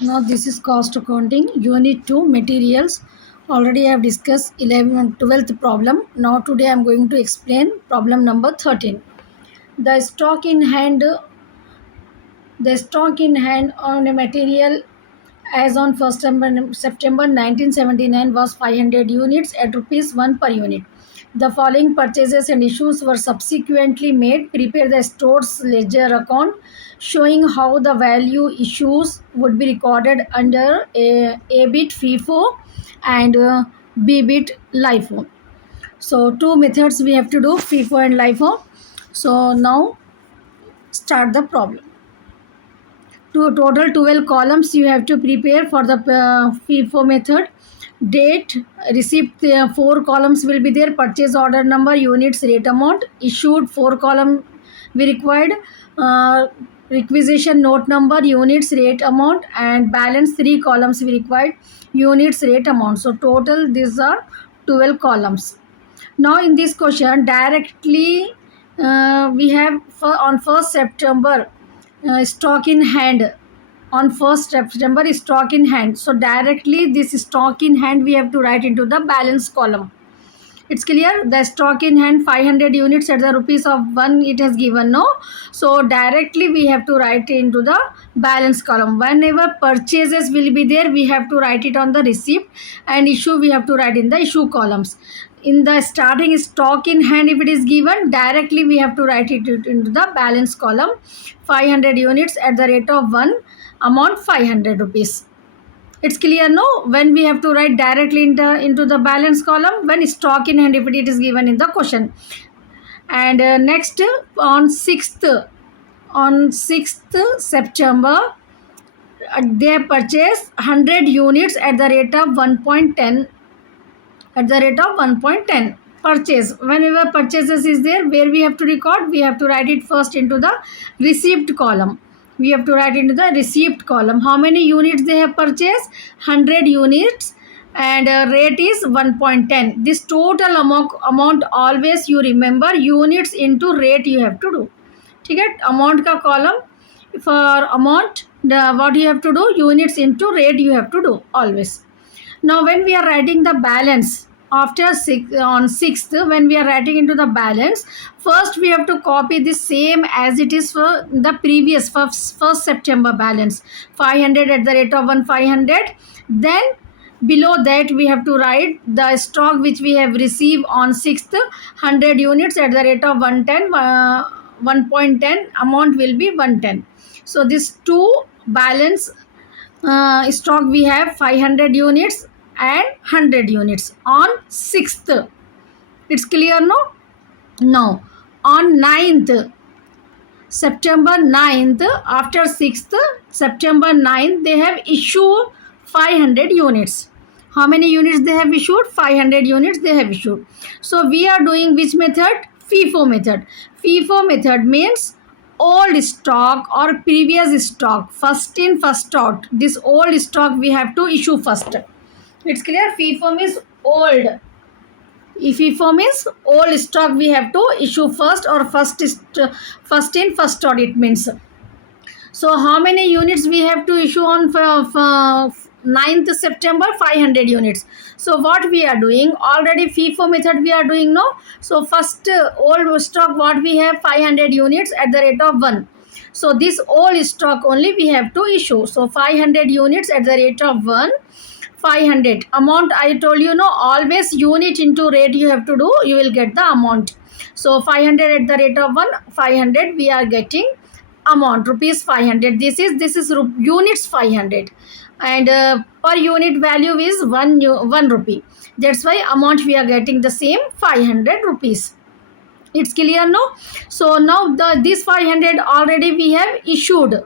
Now this is cost accounting, unit 2 materials. Already I have discussed 11 and 12th problem. Now today I am going to explain problem number 13. The stock in hand on a material as on 1st September 1979 was 500 units at rupees 1 per unit. The following purchases and issues were subsequently made. Prepare the store's ledger account showing how the value issues would be recorded under A bit FIFO and B bit LIFO. So two methods we have to do, FIFO and LIFO. So now start the problem. Total 12 columns you have to prepare for the FIFO method. Date, receipt, 4 columns will be there. Purchase order number, units, rate, amount. Issued, 4 column we required. Requisition note number, units, rate, amount, and balance, 3 columns we required. Units, rate, amount. So total these are 12 columns. Now in this question directly we have on 1st September stock in hand. On 1st September stock in hand. So directly this stock in hand we have to write into the balance column. It's clear? The stock in hand 500 units at the rupees of 1 it has given, no? So directly we have to write into the balance column. Whenever purchases will be there, we have to write it on the receipt, and issue we have to write in the issue columns. In the starting stock in hand, if it is given, directly we have to write it into the balance column. 500 units at the rate of 1, amount 500 rupees. It's clear, no? When we have to write directly into the balance column, when stock in hand, if it is given in the question. And next on 6th September, they purchased 100 units at the rate of 1.10. At the rate of 1.10 purchase. Whenever purchases is there, where we have to record, we have to write it first into the receipt column. We have to write into the receipt column how many units they have purchased. 100 units, and rate is 1.10. This total amount always you remember, units into rate you have to do. ठीक है, amount का column for amount, what you have to do, units into rate you have to do always. Now when we are writing the balance after on 6th, when we are writing into the balance, first we have to copy the same as it is for the previous first September balance. 500 at the rate of 1, 500. Then below that we have to write the stock which we have received on 6th, 100 units at the rate of 110, 1.10, amount will be 110. So this two balance stock we have 500 units and 100 units on 6th. It's clear, no? Now on 9th September 9th, after 6th September 9th, they have issued 500 units. How many units they have issued? 500 units they have issued. So we are doing which method? FIFO method. FIFO method means old stock or previous stock, first in first out. This old stock we have to issue first. It's clear? FIFO means old. If FIFO means old stock we have to issue first, or first in first out it means. So how many units we have to issue on 9th September? 500 units. So what we are doing, already FIFO method we are doing, no? So first old stock what we have, 500 units at the rate of 1. So this old stock only we have to issue. So 500 units at the rate of 1, 500. Amount I told you, no, always unit into rate you have to do, you will get the amount. So 500 at the rate of 1, 500 we are getting amount rupees 500. This is units 500, and per unit value is 1 rupee. That's why amount we are getting the same 500 rupees. It's clear, no? So now this 500 already we have issued,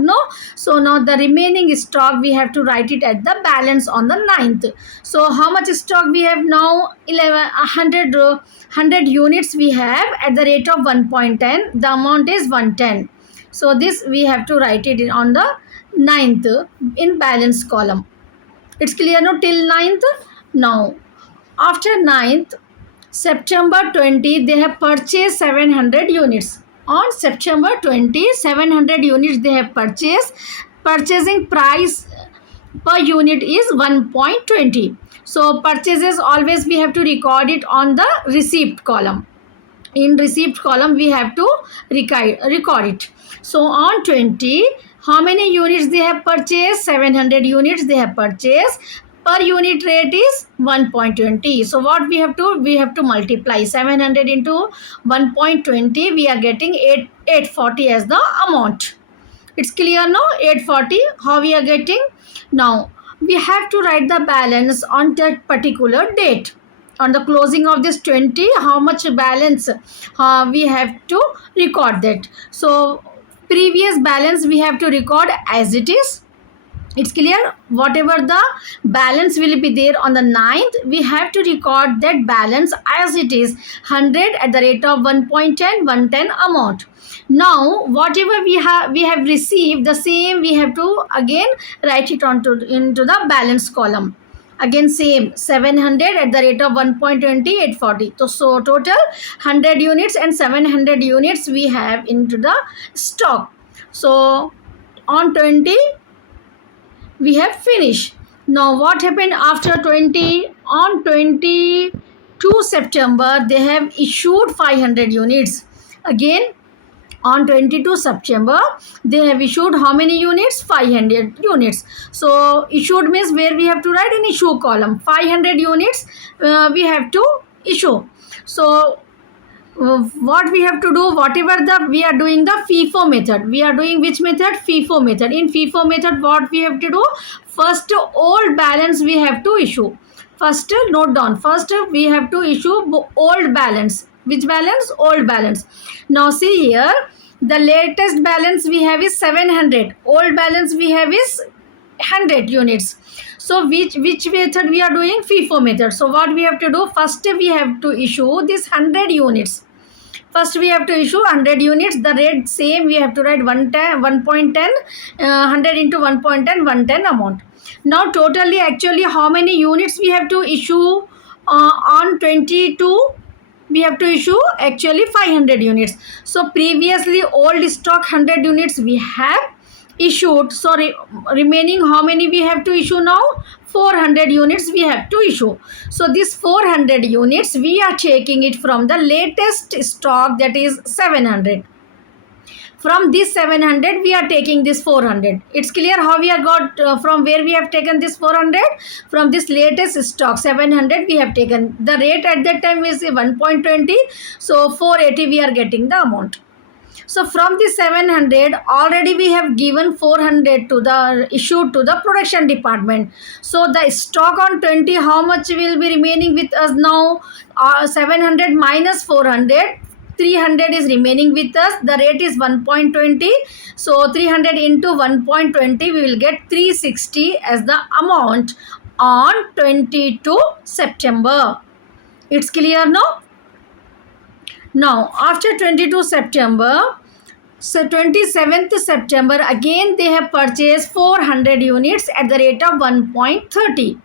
no? So now the remaining stock we have to write it at the balance on the 9th. So how much stock we have now? 100 units we have at the rate of 1.10. The amount is 110. So this we have to write it on the 9th in balance column. It's clear, no, till 9th? Now after 9th September 20, they have purchased 700 units. On September 20, 700 units they have purchased. purchasing price per unit is 1.20. So purchases always we have to record it on the receipt column. In receipt column we have to record it. So on 20, how many units they have purchased? 700 units they have purchased. Per unit rate is 1.20. So what we have to multiply 700 into 1.20. We are getting 840 as the amount. It's clear now? 840 how we are getting. Now we have to write the balance on that particular date. On the closing of this 20, how much balance we have to record that. So previous balance we have to record as it is. It's clear? Whatever the balance will be there on the 9th, we have to record that balance as it is, 100 at the rate of 1.10, 110 amount. Now whatever we have received, the same we have to again write it into the balance column. Again same 700 at the rate of 1.20, 840. So total 100 units and 700 units we have into the stock. So on 20 we have finished. Now what happened after 20? On 22 September they have issued 500 units. Again on 22 September they have issued how many units? 500 units. So issued means where we have to write in issue column 500 units we have to issue. So what we have to do, whatever we are doing the FIFO method. We are doing which method? FIFO method. In FIFO method what we have to do? First old balance we have to issue. First note down. First we have to issue old balance. Which balance? Old balance. Now see here, the latest balance we have is 700. Old balance we have is 100 units. So which method we are doing? FIFO method. So what we have to do? First we have to issue this 100 units. First we have to issue 100 units. The rate same we have to write 110, 100 into 1.10, 110 amount. Now totally actually how many units we have to issue on 22? We have to issue actually 500 units. So previously old stock 100 units we have issued. So remaining how many we have to issue now? 400 units we have to issue. So this 400 units we are taking it from the latest stock, that is 700. From this 700 we are taking this 400. It's clear how we have got from where we have taken this 400? From this latest stock 700 we have taken. The rate at that time is 1.20. So 480 we are getting the amount. So from the 700 already we have given 400 to the issued to the production department. So the stock on 20 how much will be remaining with us now? 700 minus 400. 300 is remaining with us. The rate is 1.20. So 300 into 1.20 we will get 360 as the amount on 22 September. It's clear now? Now after 22 September, so 27th September again they have purchased 400 units at the rate of 1.30.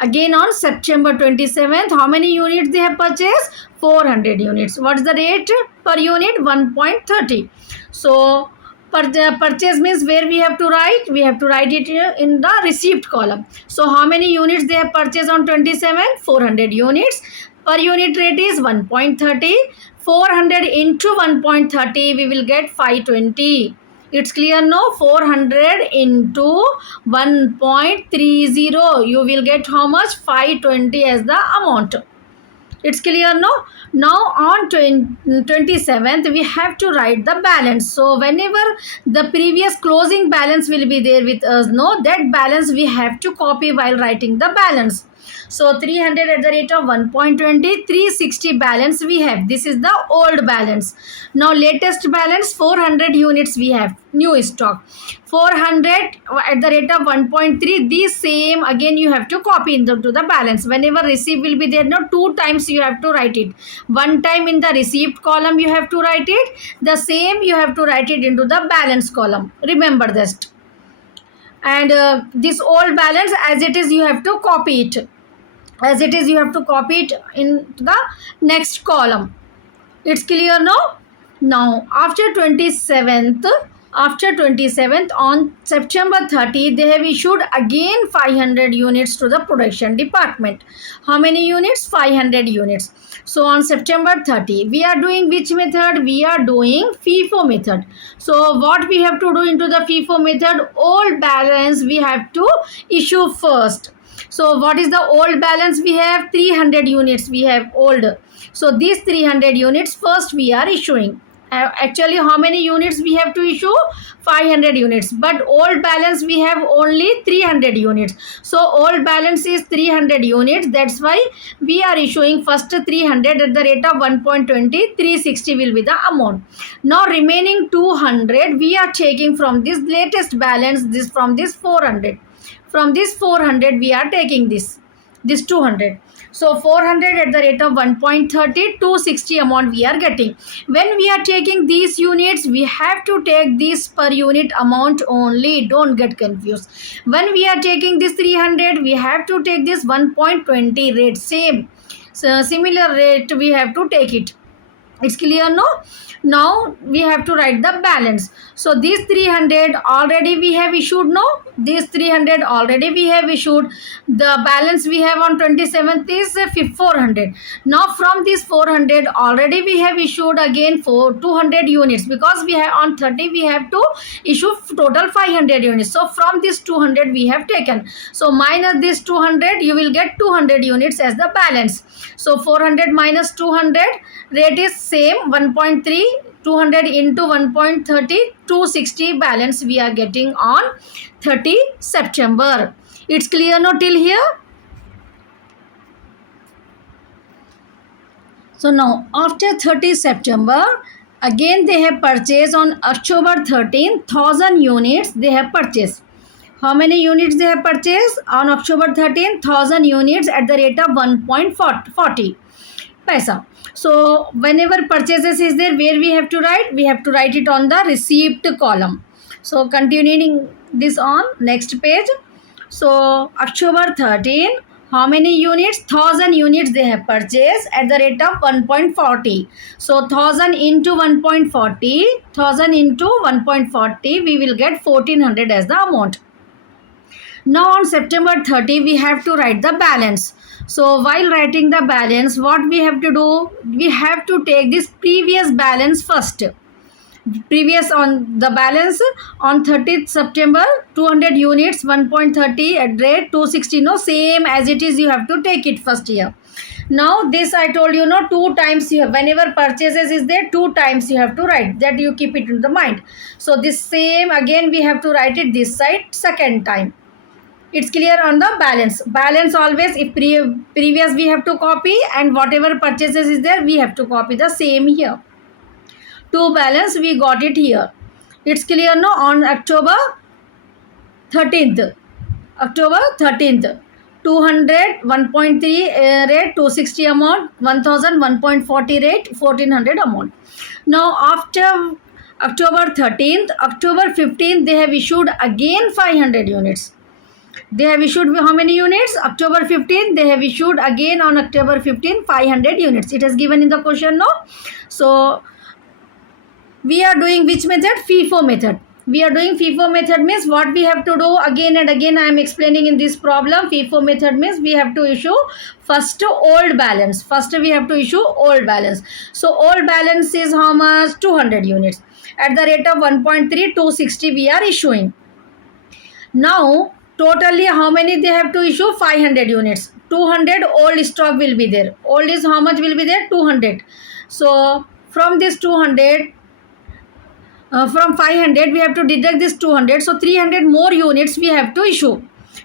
Again on September 27th, how many units they have purchased? 400 units. What is the rate per unit? 1.30. So purchase means where we have to write? We have to write it in the receipt column. So how many units they have purchased on 27? 400 units. Per unit rate is 1.30. 400 into 1.30 we will get 520. It's clear now? 400 into 1.30 you will get how much? 520 as the amount. It's clear now? Now on 27th we have to write the balance. So whenever the previous closing balance will be there with us, no, that balance we have to copy while writing the balance. So 300 at the rate of 1.20, 360 balance we have. This is the old balance. Now latest balance 400 units we have, new stock. 400 at the rate of 1.3, this same again you have to copy into the balance. Whenever receipt will be there, now 2 times you have to write it. 1 time in the receipt column you have to write it. The same you have to write it into the balance column. Remember this. And this old balance as it is you have to copy it. As it is you have to copy it in the next column. It's clear now? Now after 27th After 27th, on September 30, they have issued again 500 units to the production department. How many units? 500 units. So on September 30, we are doing which method? We are doing FIFO method. So what we have to do into the FIFO method? Old balance we have to issue first. So what is the old balance? We have 300 units. We have old. So these 300 units first we are issuing. Actually, how many units we have to issue? 500 units, but old balance we have only 300 units. So old balance is 300 units. That's why we are issuing first 300 at the rate of 1.20. 360 will be the amount. Now remaining 200 we are taking from this latest balance, this from this 400. From this 400 we are taking this 200. So 400 at the rate of 1.30, 260 amount we are getting. When we are taking these units, we have to take this per unit amount only. Don't get confused. When we are taking this 300, we have to take this 1.20 rate. Same. So similar rate we have to take it. It's clear, no? Now we have to write the balance. So these 300 already we have issued, no? These 300 already we have issued. The balance we have on 27th is 400. Now from this 400 already we have issued again for 200 units, because we have on 30 we have to issue total 500 units. So from this 200 we have taken. So minus this 200, you will get 200 units as the balance. So 400 minus 200, rate is same 1.3. 200 into 1.30, 260 balance we are getting on 30 September. It's clear, no, till here? So now after 30 September, again they have purchased on October 13, 1000 units they have purchased. How many units they have purchased? On October 13, 1000 units at the rate of 1.40 paisa. So whenever purchases is there, where we have to write? We have to write it on the receipt column. So continuing this on next page. So October 13, how many units? 1000 units they have purchased at the rate of 1.40. So 1000 into 1.40, 1000 into 1.40, we will get 1400 as the amount. Now on September 30, we have to write the balance. So while writing the balance, what we have to do? We have to take this previous balance first. Previous on the balance on 30th September, 200 units, 1.30 at rate 260. No, same as it is, you have to take it first here. Now this I told you, no, 2 times here. Whenever purchases is there, 2 times you have to write. That you keep it in the mind. So this same again we have to write it this side second time. It's clear on the balance. Balance always, if previous we have to copy, and whatever purchases is there we have to copy the same here. 2 balance we got it here. It's clear, no? On October 13th. October 13th. 200 1.3 rate 260 amount, 1000 1.40 rate 1400 amount. Now after October 13th, October 15th they have issued again 500 units. They have issued how many units? October 15, they have issued again on October 15, 500 units. It is given in the question, no? So, we are doing which method? FIFO method. We are doing FIFO method means what we have to do again and again I am explaining in this problem. FIFO method means we have to issue first old balance. First we have to issue old balance. So, old balance is how much? 200 units. At the rate of 1.3, 260 we are issuing. Now, totally how many they have to issue? 500 units. 200 old stock will be there. Old is how much will be there? 200. So from this 200, from 500 we have to deduct this 200. So 300 more units we have to issue.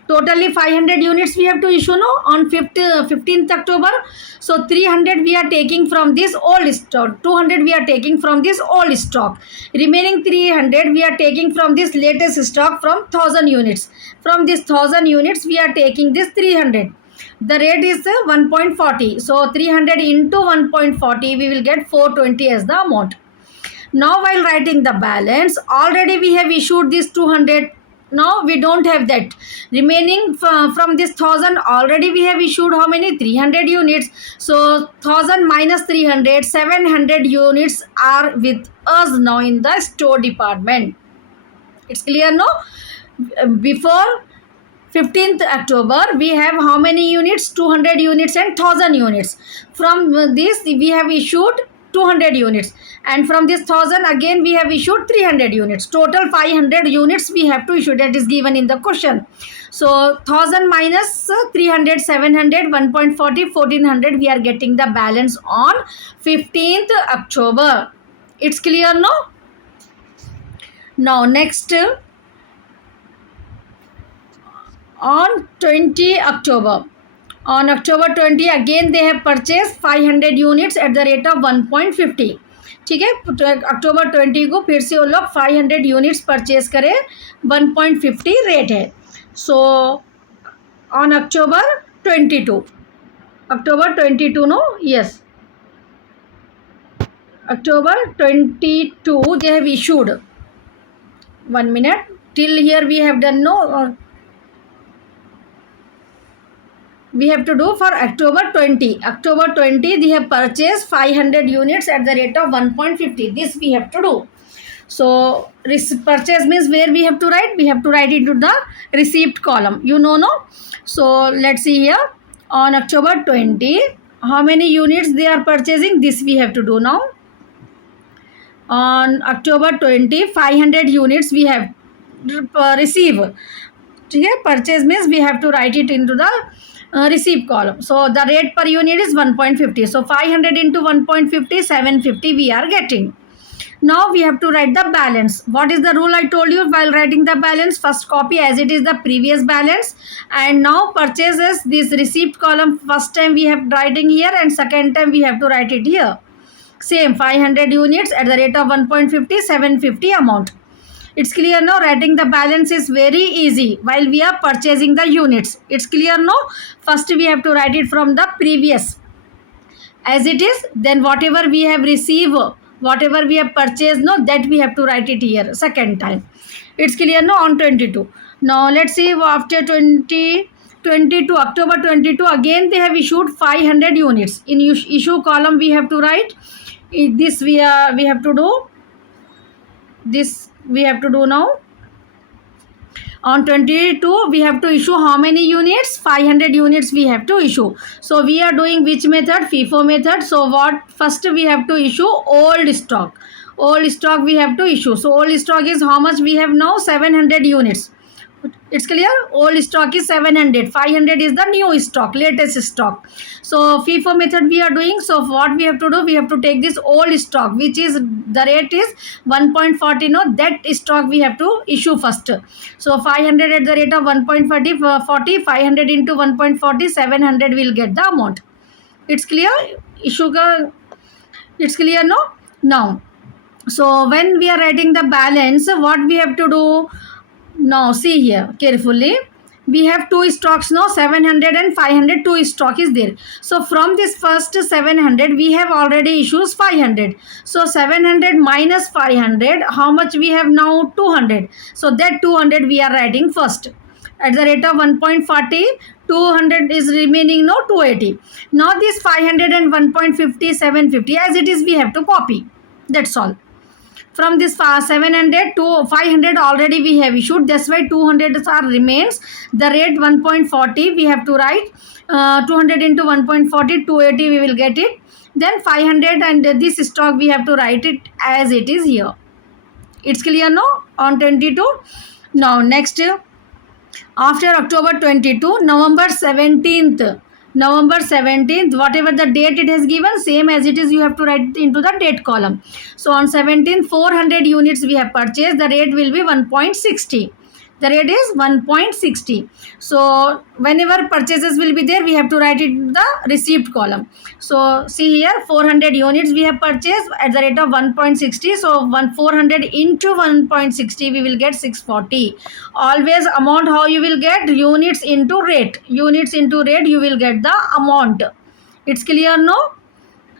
Totally 500 units we have to issue, no, on 15th October. So 300 we are taking from this old stock, 200 we are taking from this old stock, remaining 300 we are taking from this latest stock from 1000 units. From this 1000 units we are taking this 300. The rate is 1.40. So 300 into 1.40 we will get 420 as the amount. Now while writing the balance, already we have issued this 200. Now we don't have that. Remaining from this 1000 already we have issued how many? 300 units. So 1000 minus 300, 700 units are with us now in the store department. It's clear, no? Before 15th October, we have how many units? 200 units and 1000 units. From this, we have issued 200 units. And from this 1000, again, we have issued 300 units. Total 500 units we have to issue. That is given in the question. So, 1000 minus 300, 700, 1.40, 1400, we are getting the balance on 15th October. It's clear, no? Now, next, on 20 October. On October 20, again they have purchased 500 units at the rate of 1.50. ठीक है, अक्टूबर 20 को फिर से वो लोग 500 units purchase करें, 1.50 rate है. So on October 22 no, yes, October 22 they have issued. 1 minute, till here we have done, no, or we have to do for October 20. October 20 they have purchased 500 units at the rate of 1.50. This we have to do. So purchase means where we have to write? We have to write it to the receipt column. You know, no? So let's see here. On October 20, how many units they are purchasing? This we have to do now. On October 20, 500 units we have receive. Okay? Purchase means we have to write it into the receipt column. So the rate per unit is 1.50. So 500 into 1.50, 750 we are getting. Now we have to write the balance. What is the rule I told you while writing the balance? First copy as it is the previous balance, and now purchases, this receipt column, first time we have writing here and second time we have to write it here. Same 500 units at the rate of 1.50, 750 amount. It's clear now? Writing the balance is very easy while we are purchasing the units. It's clear now? First we have to write it from the previous as it is, then whatever we have received, whatever we have purchased, no, that we have to write it here second time. It's clear now? On 22. Now let's see, after 22 October 22, again they have issued 500 units. In issue column we have to write this. We have to do this. We have to do now. On 22 we have to issue how many units? 500 units we have to issue. So we are doing which method? FIFO method. So what, first we have to issue old stock. Old stock we have to issue. So old stock is how much we have now? 700 units. It's clear? Old stock is 700. 500 is the new stock, latest stock. So FIFO method we are doing. So what we have to do? We have to take this old stock, which is the rate is 1.40. No, that stock we have to issue first. So 500 at the rate of 1.40, 500 into 1.40, 700 will get the amount. It's clear? Issue ka, it's clear, no? Now, so when we are writing the balance, what we have to do? Now see here carefully, we have two stocks now, 700 and 500. Two stock is there. So from this first 700 we have already issues 500. So 700 minus 500, how much we have now? 200. So that 200 we are writing first at the rate of 1.40. 200 is remaining now, 280. Now this 500 and 1.50, 750 as it is we have to copy. That's all. From this 700 to 500 already we have issued. That's why 200 are remains. The rate 1.40 we have to write. 200 into 1.40, 280 we will get it. Then 500 and this stock we have to write it as it is here. It's clear now? On 22. Now next, after October 22, November 17th. November 17th, whatever the date it has given, same as it is you have to write into the date column. So on 17th, 400 units we have purchased. The rate will be 1.60. The rate is 1.60. So whenever purchases will be there, we have to write it in the receipt column. So see here, 400 units we have purchased at the rate of 1.60. So 400 into 1.60 we will get 640. Always amount how you will get? Units into rate. Units into rate you will get the amount. It's clear, no?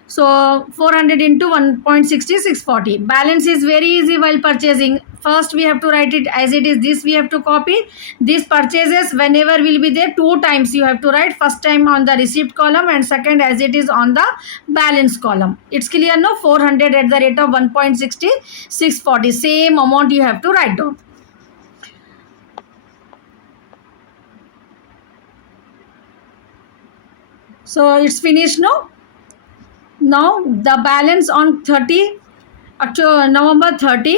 So 400 into 1.60, 640. Balance is very easy while purchasing. First we have to write it as it is. This we have to copy. These purchases whenever will be there, two times you have to write. First time on the receipt column and second as it is on the balance column. It's clear, no? 400 at the rate of 1.60, 640. Same amount you have to write down. So it's finished now. Now the balance on 30 October, November 30,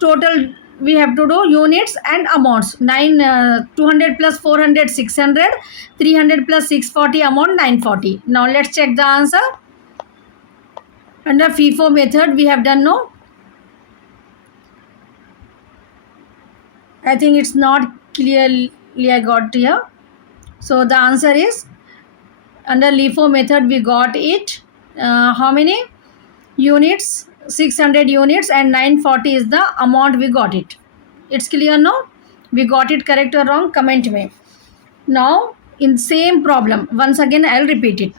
total we have to do units and amounts. 200 plus 400 600, 300 plus 640 amount 940. Now let's check the answer. Under FIFO method we have done no. I think it's not clearly I got here. So the answer is under LIFO method we got it. How many units? 600 units and 940 is the amount we got it. It's clear no? We got it correct or wrong? Comment me. Now in same problem once again I'll repeat it.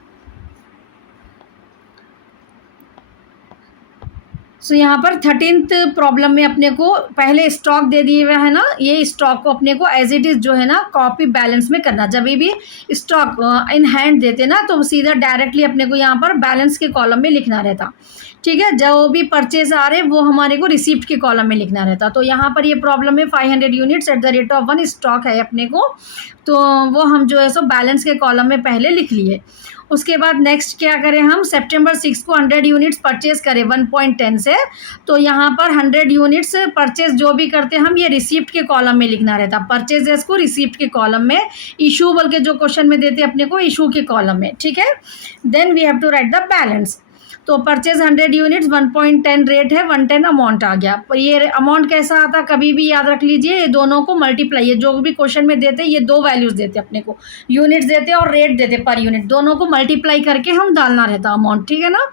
सो यहाँ पर 13th problem में अपने को पहले stock दे दिए हुए है ना, ये स्टॉक को अपने को एज इट इज़ जो है ना कॉपी बैलेंस में करना. जब भी स्टॉक इन हैंड देते ना तो सीधा डायरेक्टली अपने को यहाँ पर बैलेंस के कॉलम में लिखना रहता. ठीक है, जो भी परचेज आ रहे वो हमारे को रिसिप्ट के कॉलम में लिखना रहता. तो यहाँ पर ये प्रॉब्लम में 500 units at the rate of 1 stock है अपने को, तो वो हम जो है सो बैलेंस के कॉलम में पहले लिख लिए. उसके बाद नेक्स्ट क्या करें हम, सितंबर 6 को 100 यूनिट्स परचेज करें 1.10 से. तो यहाँ पर 100 यूनिट्स परचेज जो भी करते हम ये रिसिप्ट के कॉलम में लिखना रहता. परचेजेस को रिसिप्ट के कॉलम में, इशू बोल के जो क्वेश्चन में देते अपने को इशू के कॉलम में. ठीक है, then we have to write the balance. तो परचेज 100 यूनिट्स 1.10 रेट है, 110 अमाउंट आ गया. ये अमाउंट कैसा आता कभी भी याद रख लीजिए, ये दोनों को मल्टीप्लाई, ये जो भी क्वेश्चन में देते ये दो वैल्यूज देते अपने को, यूनिट्स देते और रेट देते पर यूनिट, दोनों को मल्टीप्लाई करके हम डालना रहता अमाउंट. ठीक है ना.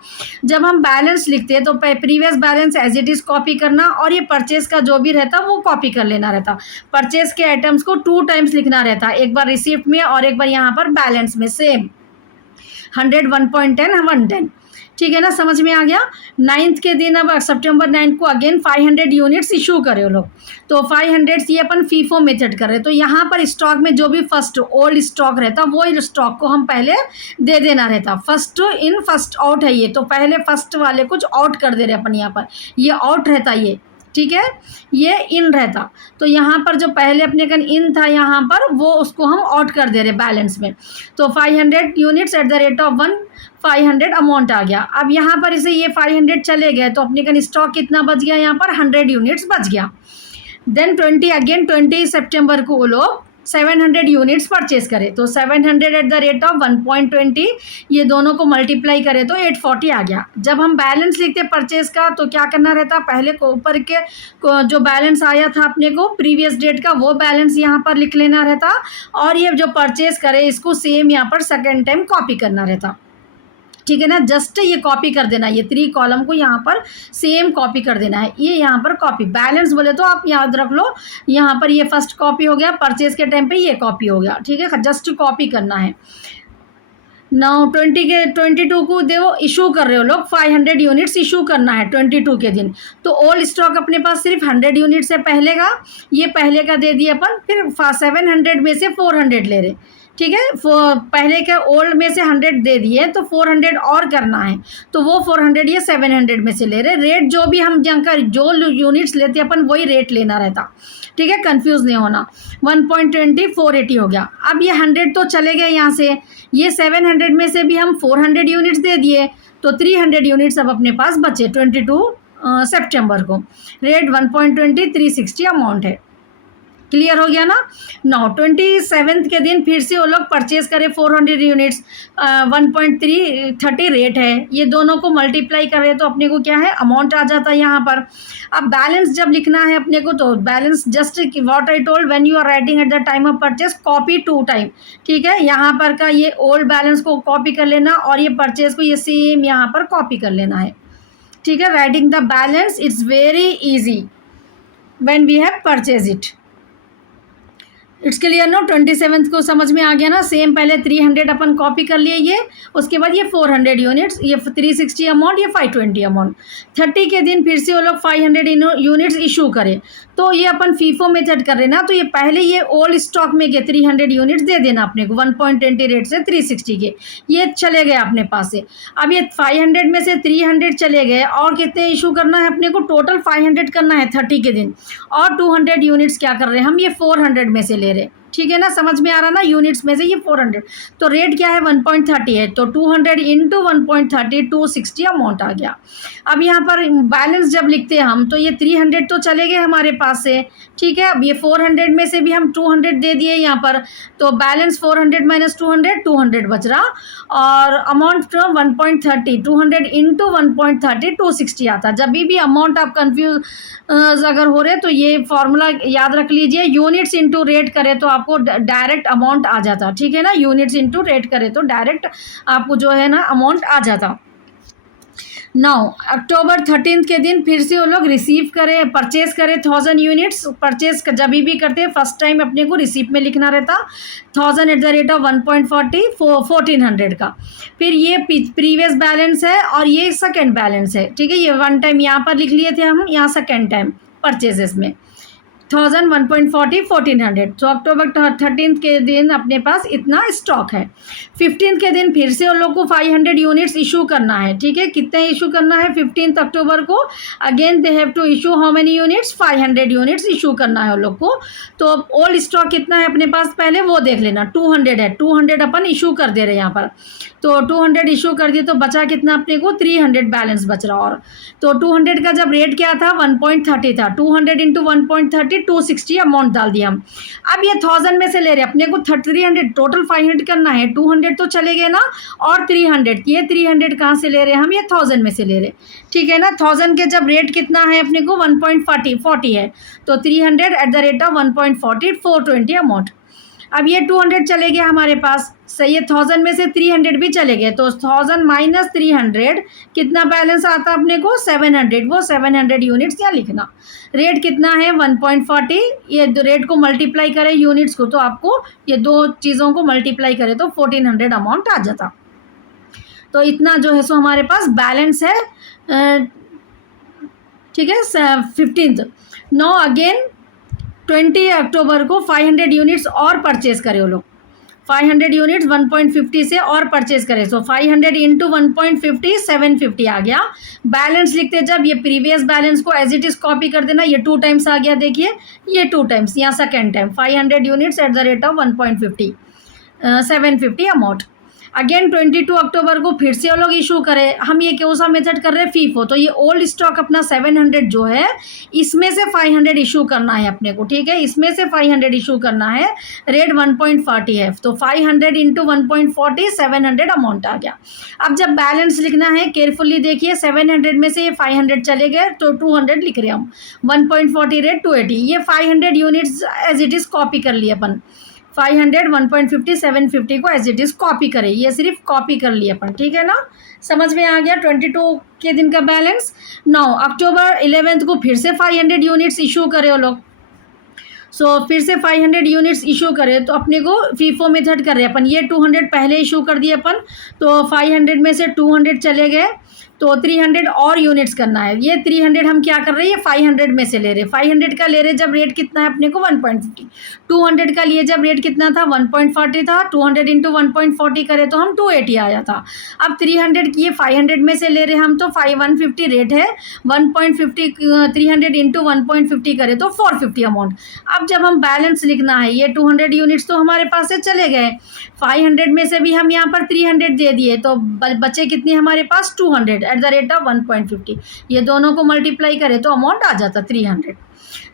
जब हम बैलेंस लिखते तो previous balance as it is copy करना और ये परचेज का जो भी रहता वो कॉपी कर लेना रहता. परचेज के आइटम्स को 2 टाइम्स लिखना रहता, एक बार रिसिप्ट में और एक बार यहाँ पर बैलेंस में. सेम 100 1.10 110. ठीक है ना, समझ में आ गया. 9th के दिन अब सितंबर 9 को अगेन 500 यूनिट्स इशू करे वो लोग. तो 500 ये अपन फीफो मेथड कर रहे. तो यहाँ पर स्टॉक में जो भी फर्स्ट ओल्ड स्टॉक रहता वो स्टॉक को हम पहले दे देना रहता. फर्स्ट इन फर्स्ट आउट है ये, तो पहले फर्स्ट वाले कुछ आउट कर दे रहे अपन. यहाँ पर ये आउट रहता ये, ठीक है, ये इन रहता. तो यहाँ पर जो पहले अपने का इन था यहाँ पर वो उसको हम आउट कर दे रहे बैलेंस में. तो 500 units at the rate of 1 500 amount आ गया. अब यहाँ पर इसे ये 500 चले गए तो अपने का स्टॉक कितना बच गया, यहाँ पर 100 यूनिट्स बच गया. देन 20 सितंबर को वो लोग 700 यूनिट्स परचेज करे. तो 700 एट द रेट ऑफ 1.20, ये दोनों को मल्टीप्लाई करे तो 840 आ गया. जब हम बैलेंस लिखते परचेज का तो क्या करना रहता, पहले को ऊपर के जो बैलेंस आया था अपने को प्रीवियस डेट का वो बैलेंस यहाँ पर लिख लेना रहता, और ये जो परचेज करे इसको सेम यहाँ पर सेकेंड टाइम कॉपी करना रहता. ठीक है ना, जस्ट ये कॉपी कर देना, ये 3 कॉलम को यहाँ पर सेम कॉपी कर देना है. ये यहाँ पर कॉपी बैलेंस बोले तो आप याद रख लो, यहाँ पर ये फर्स्ट कॉपी हो गया, परचेज के टाइम पे ये कॉपी हो गया. ठीक है, जस्ट कॉपी करना है. नाउ 22 को देखो इशू कर रहे हो लोग, 500 यूनिट्स इशू करना है 22 के दिन. तो ओल्ड स्टॉक अपने पास सिर्फ 100 यूनिट्स है पहले का, ये पहले का दे दिया अपन, फिर 700 में से 400 ले रहे. ठीक है, पहले के ओल्ड में से 100 दे दिए तो 400 और करना है, तो वो 400 ये 700 में से ले रहे. रेट जो भी हम जहाँ जो यूनिट्स लेते अपन वही रेट लेना रहता. ठीक है, कंफ्यूज नहीं होना. 1.20 480 हो गया. अब ये 100 तो चले गए यहाँ से, ये 700 में से भी हम 400 यूनिट्स दे दिए तो 300 यूनिट्स अब अपने पास बचे 22 सितंबर को. रेट 1.20 360 अमाउंट है. क्लियर हो गया ना. 27 के दिन फिर से वो लोग परचेज करें 400 यूनिट्स, 1.330 रेट है, ये दोनों को मल्टीप्लाई कर रहे तो अपने को क्या है अमाउंट आ जाता है यहाँ पर. अब बैलेंस जब लिखना है अपने को तो balance just what I told, when you are writing at the time of purchase copy 2 time. ठीक है, यहाँ पर का ये ओल्ड बैलेंस को कॉपी कर लेना और ये परचेज को ये सेम यहाँ पर कॉपी कर लेना है. ठीक है, writing the balance it's very easy when we have purchase it. It's clear no. 27 को समझ में आ गया ना. सेम पहले 300 अपन कॉपी कर लिए ये, उसके बाद ये 400 यूनिट्स, ये 360 अमाउंट, ये 520 अमाउंट. 30 के दिन फिर से वो लोग 500 यूनिट्स इशू करे. तो ये अपन फीफो मेथड कर रहे ना, तो ये पहले ये ओल्ड स्टॉक में के 300 यूनिट्स दे देना अपने को 1.20 रेट से 360 के, ये चले गए अपने पास से. अब ये 500 में से 300 चले गए और कितने इशू करना है अपने को, टोटल 500 करना है 30 के दिन, और 200 यूनिट्स क्या कर रहे हैं हम ये 400 में से ले रहे. ठीक है ना, समझ में आ रहा ना, यूनिट्स में से ये 400, तो रेट क्या है 1.30 है, तो 200 इंटू 1.30 260 अमाउंट आ गया। अब यहाँ पर बैलेंस जब लिखते हैं हम, तो ये 300 तो चले गए हमारे पास से, ठीक है। अब ये 400 में से भी हम 200 दे दिए यहाँ पर, तो बैलेंस 400 माइनस 200 200 बच रहा, और अमाउंट 1.30 200 इंटू 1.30 260 आता। जब भी अमाउंट आप कंफ्यूज अगर हो रहे तो ये फॉर्मूला याद रख लीजिए, यूनिट्स इंटू रेट करें तो आपको डायरेक्ट अमाउंट आ जाता, ठीक है ना, यूनिट्स इंटू रेट करें तो डायरेक्ट आपको जो है ना अमाउंट आ जाता। नाउ अक्टूबर 13 के दिन फिर से वो लोग रिसीव करें, परचेज करें 1000 यूनिट्स। परचेज जब भी करते हैं फर्स्ट टाइम अपने को रिसीप्ट में लिखना रहता 1000 एट द रेट ऑफ 1.40 1400 का। फिर ये प्रीवियस बैलेंस है और ये सेकेंड बैलेंस है, ठीक है। ये वन टाइम यहाँ पर लिख लिए थे हम, यहाँ सेकेंड टाइम परचेजेस में 1000 1.40 1400। तो अक्टूबर 13 के दिन अपने पास इतना स्टॉक है। 15 के दिन फिर से उन लोग को 500 यूनिट्स इशू करना है, ठीक है। कितने इशू करना है 15 अक्टूबर को, again they have to issue how many units 500 units issue करना है उन लोग को। तो ओल्ड स्टॉक कितना है अपने पास पहले वो देख लेना, 200 है, 200 अपन इशू कर दे रहे हैं यहाँ पर, तो 200 इशू कर दिए तो बचा कितना अपने को 300 बैलेंस बच रहा। और तो 200 का जब रेट क्या था 1.30 था, 200 इंटू 1.30 260 अमाउंट डाल दिया हम। अब ये 1000 में से ले रहे अपने को 300 टोटल 500 करना है, 200 तो चले गए ना, और 300, ये 300 कहाँ से ले रहे हम, ये 1000 में से ले रहे, ठीक है ना। 1000 के जब रेट कितना है अपने को 1.40 है, तो 300 eight the rate of 1.40 420 amount. अब ये 200 चले गए हमारे पास, सही है, 1000 में से 300 भी चले गए, तो 1000 माइनस 300 कितना बैलेंस आता अपने को 700, वो 700 यूनिट्स यहाँ लिखना। रेट कितना है 1.40, ये रेट को मल्टीप्लाई करें यूनिट्स को तो आपको ये दो चीज़ों को मल्टीप्लाई करें तो 1400 अमाउंट आ जाता। तो इतना जो है सो हमारे पास बैलेंस है, ठीक है। 15 नो अगेन 20 अक्टूबर को 500 यूनिट्स और परचेज करे वो लोग, 500 यूनिट्स 1.50 से और परचेज करें, सो 500 इंटू 1.50 750 आ गया। बैलेंस लिखते जब ये प्रीवियस बैलेंस को एज इट इज़ कॉपी कर देना, ये 2 टाइम्स आ गया, देखिए ये 2 टाइम्स, यहाँ second time 500 units at the rate of 1.50 750 amount. Again 22 अक्टूबर को फिर से वो लोग इशू करें, हम ये कौन सा मेथड कर रहे हैं फीफो, तो ये ओल्ड स्टॉक अपना 700 जो है इसमें से 500 इशू करना है अपने को, ठीक है, इसमें से 500 इशू करना है, रेट 1.40 है, तो 500 इंटू 1.40 700 अमाउंट आ गया। अब जब बैलेंस लिखना है केयरफुली देखिए, 700 में से ये 500 चले गए तो 200 लिख रहे हम, 1.40 रेट 280, ये 500 units as it is copy कर लिए अपन, 500 1.50 750 को एज इट इज़ कॉपी करें, ये सिर्फ कॉपी कर लिए अपन, ठीक है ना, समझ में आ गया 22 के दिन का बैलेंस। 9 अक्टूबर 11 को फिर से 500 यूनिट्स इशू करे वो लोग, सो फिर से 500 यूनिट्स इशू करें तो अपने को फीफो मेथड कर रहे हैं अपन, ये 200 पहले इशू कर दिए अपन, तो 500 में से 200 चले गए, तो 300 और यूनिट्स करना है। ये 300 हम क्या कर रहे हैं, ये 500 में से ले रहे, 500 का ले रहे जब रेट कितना है अपने को 1.50, 200 का लिए जब रेट कितना था 1.40 था, 200 इंटू 1.40 करें तो हम 280 आया था। अब 300 की ये 500 में से ले रहे हम, तो 150 रेट है, 1.50 300 इंटू 1.50 करें तो 450 अमाउंट। अब जब हम बैलेंस लिखना है, ये 200 यूनिट्स तो हमारे पास से चले गए, 500 में से भी हम यहाँ पर 300 दे दिए, तो बचे कितने हमारे पास 200 एट द रेट ऑफ 1.50, ये दोनों को मल्टीप्लाई करें तो अमाउंट आ जाता 300।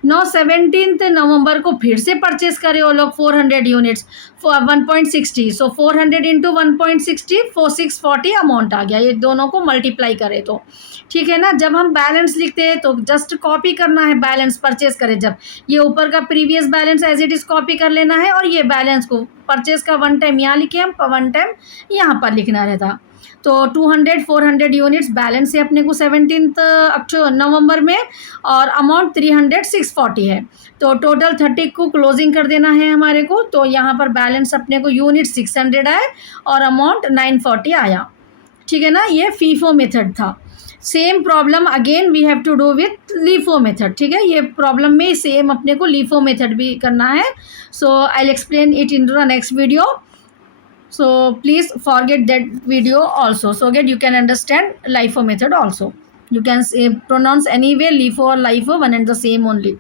17 नवंबर को फिर से परचेस करे वो लोग 400 यूनिट्स 1.60, सो 400 इंटू 1.60 4640 अमाउंट आ गया, ये दोनों को मल्टीप्लाई करे तो, ठीक है ना। जब हम बैलेंस लिखते हैं तो जस्ट कॉपी करना है, बैलेंस परचेस करें जब, ये ऊपर का previous balance as it is copy कर लेना है, और ये बैलेंस को परचेस का 1 टाइम यहाँ लिखे हम, 1 टाइम यहाँ पर लिखना रहता। तो 200 400 यूनिट्स बैलेंस है अपने को 17 नवंबर में, और अमाउंट 300 640 है, तो टोटल 30 को क्लोजिंग कर देना है हमारे को। तो यहाँ पर बैलेंस अपने को यूनिट 600 आए और अमाउंट 940 आया, ठीक है ना। ये फीफो मेथड था। Same problem again we have to do with LIFO method, ठीक है, ये प्रॉब्लम में सेम अपने को लीफो मेथड भी करना है। So I will explain it in the next video, so please forget that video also, so that you can understand LIFO method also. You can say, pronounce anyway LIFO or LIFO, one and the same only.